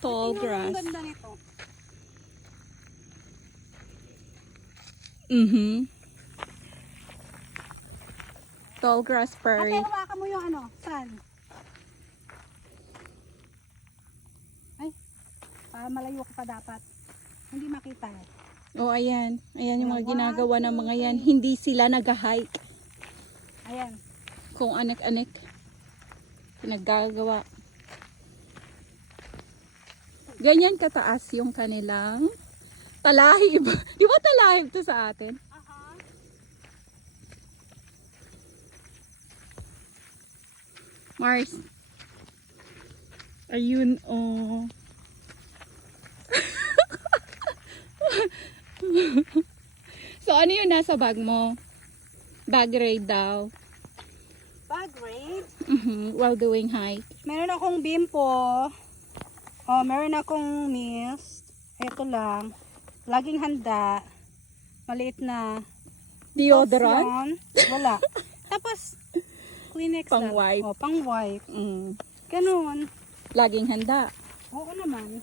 Tall Tingnan mo grass. ang ganda nito. Tall grass Ate, prairie. hawakan mo yung ano, saan? Ay, malayo ka pa dapat. Hindi makita. Oh, ayan. Ayan yung mga One, ginagawa ng two, mga yan. three. Hindi sila nag-hike. Ayan. Kung anik-anik. Pinaggagawa. Ganyan kataas yung kanilang talahib. Di ba talahib to sa atin? Aha. Mars. Ayun, oh. So, ano yung nasa bag mo? Bag raid daw. Bag raid. While doing hike. Meron akong bimpo. Oh, meron akong mist. Ito lang. Laging handa. Maliit na. Deodorant? Lotion. Wala. Tapos, Kleenex Pang lang. wipe. Oh, pang wipe. Mm. Ganun. Laging handa. Oo naman.